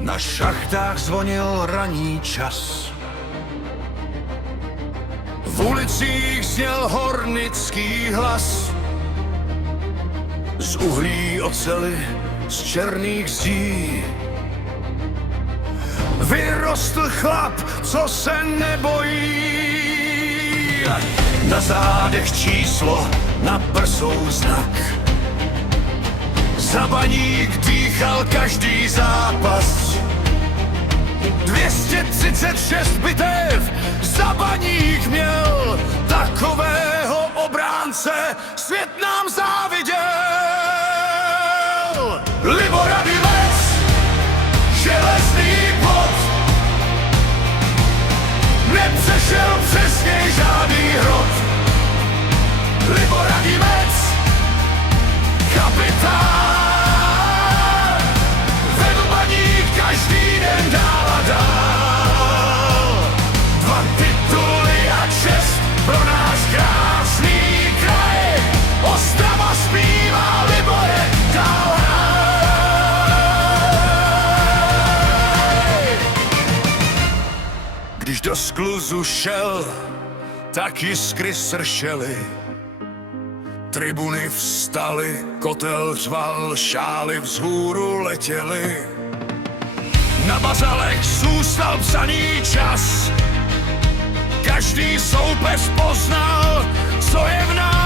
Na šachtách zvonil ranní čas. V ulicích zněl hornický hlas. Z uhlí, oceli, z černých zdí vyrostl chlap, co se nebojí. Na zádech číslo, na prsou znak. Za baník dýchal každý zápas. 236 bitev za baník měl. Takového obránce svět nám záviděl. Libor Radimec, železný plot, nepřešel přes něj žádný hrot. Libor Radimec, kapitán, vedl baník každý den dál a dál. 2 tituly a čest pro náš krásný kraj. Ostrava zpívá, Libore, dál hraj. Když do skluzu šel, tak jiskry sršely. Tribuny vstaly, kotel řval, šály vzhůru letěly. Na bazalech zůstal psaný čas. Každý soupeř poznal, co je v nás.